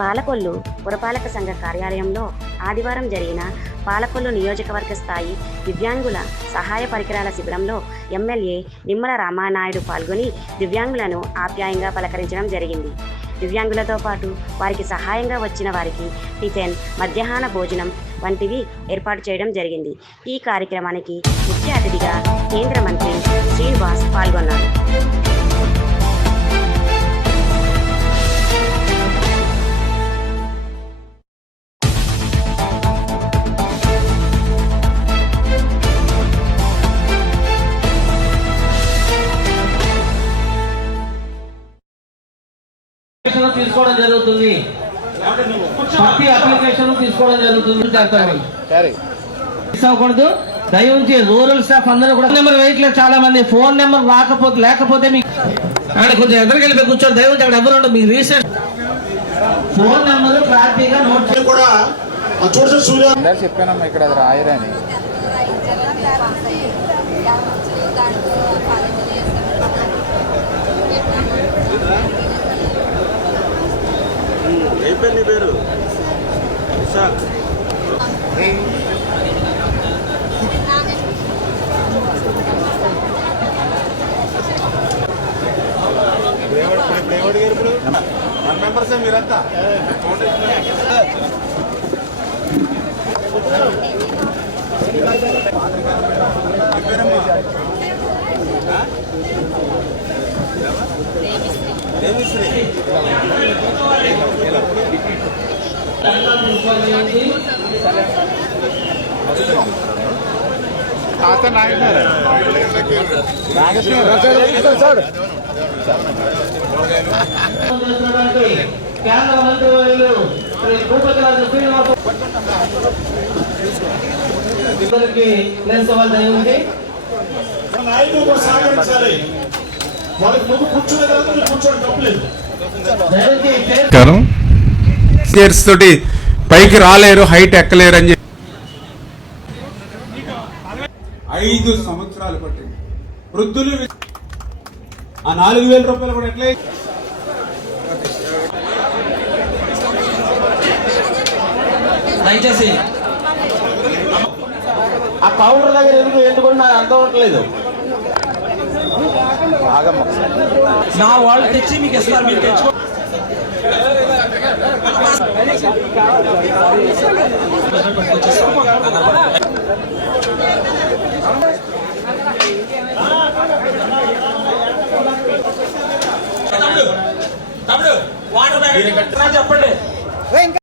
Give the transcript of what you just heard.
పాలకొల్లు పురపాలక సంఘ కార్యాలయంలో ఆదివారం జరిగిన పాలకొల్లు నియోజకవర్గ స్థాయి దివ్యాంగుల సహాయ పరికరాల శిబిరంలో ఎమ్మెల్యే నిమ్మల రామానాయుడు పాల్గొని దివ్యాంగులను ఆప్యాయంగా పలకరించడం జరిగింది. దివ్యాంగులతో పాటు వారికి సహాయంగా వచ్చిన వారికి టిఫిన్, మధ్యాహ్న భోజనం వంటివి ఏర్పాటు చేయడం జరిగింది. ఈ కార్యక్రమానికి ముఖ్య అతిథిగా కేంద్ర మంత్రి శ్రీనివాస్ పాల్గొన్నారు. తీసుకోవడం జరుగుతుంది. ప్రతి అప్లికేషన్ తీసుకోవడం జరుగుతుంది. తీసుకోకూడదు. దయవుంచి రూరల్ స్టాఫ్ అందరూ కూడా నెంబర్ వేయట్లేదు. చాలా మంది ఫోన్ నెంబర్ లేకపోతే మీకు అక్కడ కొంచెం ఎదురుకెళ్ళి కూర్చోండి. దయవుంచి అక్కడ ఎవరు ఉండదు. మీకు రీసెంట్ ఫోన్ నెంబర్ క్లారిటీగా నోట్ కూడా చెప్పానమ్మా ఇక్కడ అది రాయరని. నీ పేరు విశాఖ. ప్లేవర్డ్ గారు ఇప్పుడు 1 మెంబర్స్ మీరంతా దేవిశ్రీ కేంద్ర మంత్రివర్యులు శ్రీ భూపతిరాజు శ్రీనివాస నాయకులు సహకరించాలి. వాళ్ళకి ముందు కూర్చోలేదు, కూర్చోండి తప్పలేదు. తోటి పైకి రాలేరు, హైట్ ఎక్కలేరు అని చెప్పి 5 సంవత్సరాలు పట్టింది. వృద్ధులు ఆ 4,000 రూపాయలు కూడా ఎట్లా దయచేసి ఆ కౌంటర్ దగ్గర ఎందుకు నాకు అర్థం అవట్లేదు. నా వాళ్ళు తెచ్చి మీకు ఇస్తారు. మీరు తెచ్చుకో. చెప్పండి.